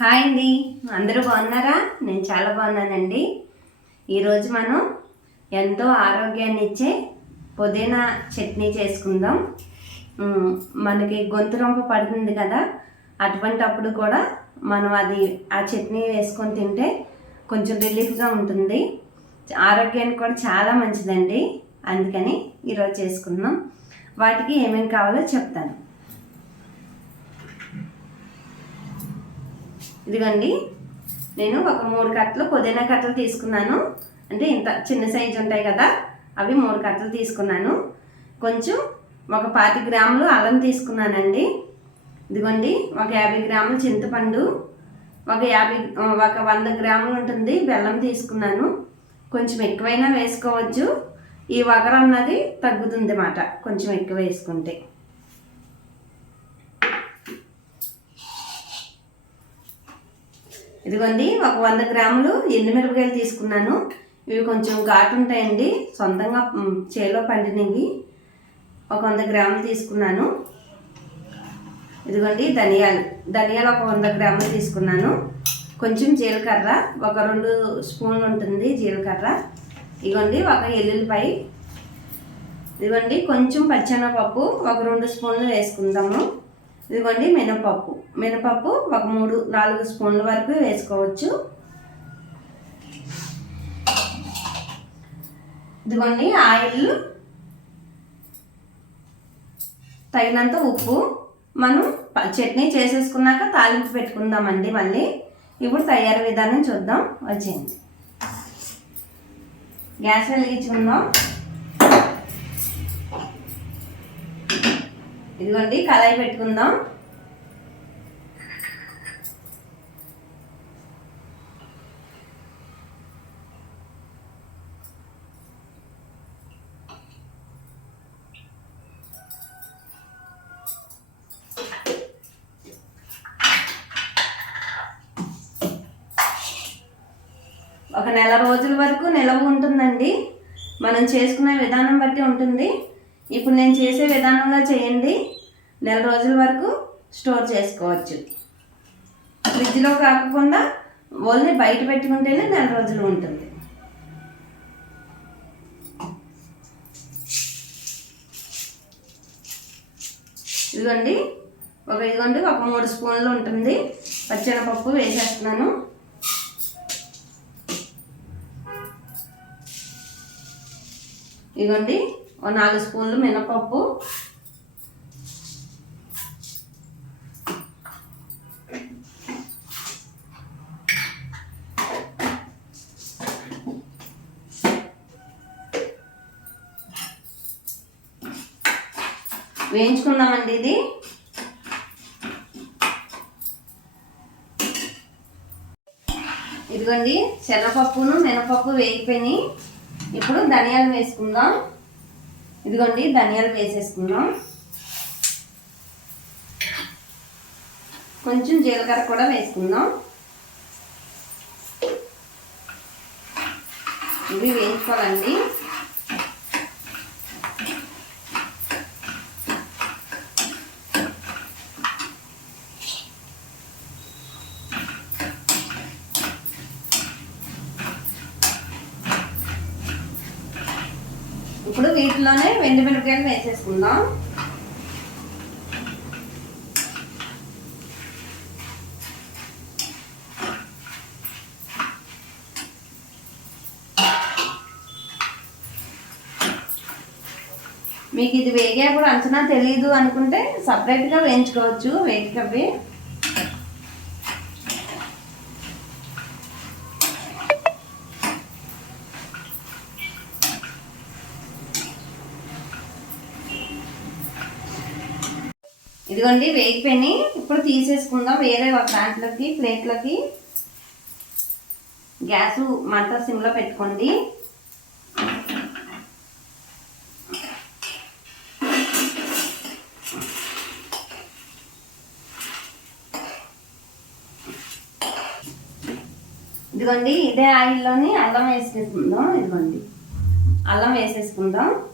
Hi అండి. అందరూ బాగున్నారా? నేను చాలా బాగున్నానండి. ఈరోజు మనం ఎంతో ఆరోగ్యాన్ని ఇచ్చే పుదీనా చట్నీ చేసుకుందాం. మనకి గొంతు రొంప పడుతుంది కదా అటువంటి అప్పుడు కూడా మనం అది ఆ చట్నీ వేసుకొని తింటే కొంచెం రిలీఫ్గా ఉంటుంది. ఆరోగ్యానికి కూడా చాలా మంచిదండి. అందుకని ఈరోజు చేసుకుందాం. వాటికి ఏమేమి కావాలో చెప్తాను. ఇదిగోండి. నేను ఒక మూడు కట్టలు పుదీనా కట్టలు తీసుకున్నాను. అంటే ఇంత చిన్న సైజు ఉంటాయి కదా అవి మూడు కట్టలు తీసుకున్నాను. కొంచెం ఒక పాతి గ్రాములు అల్లం తీసుకున్నానండి. ఇదిగోండి ఒక యాభై గ్రాములు చింతపండు ఒక యాభై ఒక వంద గ్రాములు ఉంటుంది బెల్లం తీసుకున్నాను. కొంచెం ఎక్కువైనా వేసుకోవచ్చు. ఈ వగర అన్నది తగ్గుతుంది అన్నమాట కొంచెం ఎక్కువ వేసుకుంటే. ఇదిగోండి ఒక వంద గ్రాములు ఎండుమిరపకాయలు తీసుకున్నాను. ఇవి కొంచెం ఘాటు ఉంటాయండి సొంతంగా చేలో పండినవి. ఒక వంద గ్రాములు తీసుకున్నాను. ఇదిగోండి ధనియాలు. ధనియాలు ఒక వంద గ్రాములు తీసుకున్నాను. కొంచెం జీలకర్ర ఒక రెండు స్పూన్లు ఉంటుంది జీలకర్ర. ఇదిగోండి ఒక ఎల్లుల్లిపాయ. ఇదిగోండి కొంచెం పచ్చెనపప్పు ఒక రెండు స్పూన్లు వేసుకుందాము. ఇదిగోండి మినపప్పు. మినపప్పు ఒక మూడు నాలుగు స్పూన్ల వరకు వేసుకోవచ్చు. ఇదిగోండి ఆయిల్. తగినంత ఉప్పు. మనం చట్నీ చేసేసుకున్నాక తాలింపు పెట్టుకుందామండి మళ్ళీ. ఇప్పుడు తయారీ విధానం చూద్దాం. వచ్చింది. గ్యాస్ వెలిగించుకుందాం. ఇదిగోండి కళాయి పెట్టుకుందాం. ఒక నెల రోజుల వరకు నిలవ ఉంటుందండి. మనం చేసుకునే విధానం బట్టి ఉంటుంది. ఇప్పుడు నేను చేసే విధానంలో చేయండి. నెల రోజుల వరకు స్టోర్ చేసుకోవచ్చు. ఫ్రిడ్జ్లో కాకుండా ఓన్లీ బయట పెట్టుకుంటేనే నెల రోజులు ఉంటుంది. ఇదిగోండి. ఒక ఇదిగోండి ఒక మూడు స్పూన్లు ఉంటుంది. పచ్చెనపప్పు వేసేస్తున్నాను. ఇదిగోండి ఓ నాలుగు స్పూన్లు మినపప్పు. వేయించుకుందామండి ఇది. ఇదిగోండి శనగపప్పును మినపప్పు వేగిపోయినాయి. ఇప్పుడు ధనియాలు వేసుకుందాం. ఇదిగోండి ధనియాలు వేసేసుకుందాం. కొంచెం జీలకర్ర కూడా వేసుకుందాం. ఇవి వేయించుకోవాలండి. ఇప్పుడు వీటిలోనే వెండి మిరపకాయలు వేసేసుకుందాం. మీకు ఇది వేగేప్పుడు అంచనా తెలియదు అనుకుంటే సపరేట్గా వేయించుకోవచ్చు వేగికవి. ఇదిగోండి వేగిపోయి ఇప్పుడు తీసేసుకుందాం. వేరే ఒక దాంట్లోకి ప్లేట్లోకి. గ్యాస్ మంట సిమ్లో పెట్టుకోండి. ఇదిగోండి ఇదే ఆయిల్లోని అల్లం వేసేసుకుందాం. ఇదిగోండి అల్లం వేసేసుకుందాం.